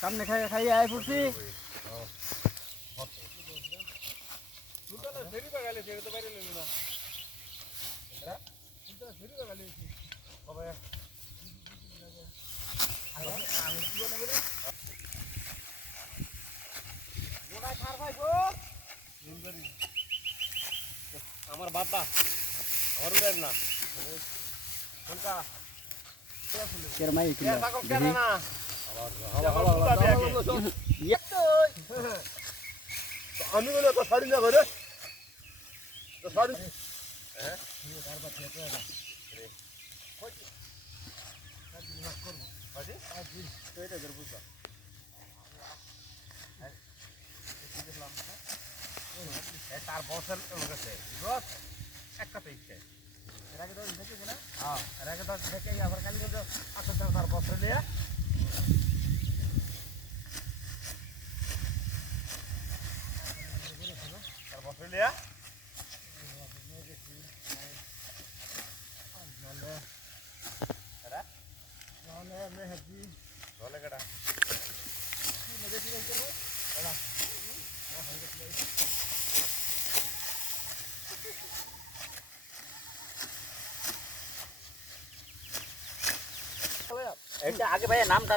সামনে খাই খাই আয় পড়ছি আমার বাদা আমার উঠেন না। কোনটা কের মাই কি থাকো কেন না। আমি বলে তো শাড়ি না করে তো শাড়ি তার বসের গেছে একটা পেয়েছে এর আগে তো দেখেছি না হ্যাঁ এর আগে তো দেখে আবার কালি আসতে তার বসরে নিয়ে তার বসরে নিয়ে জলে কেটা এটা আগে ভাই নামটা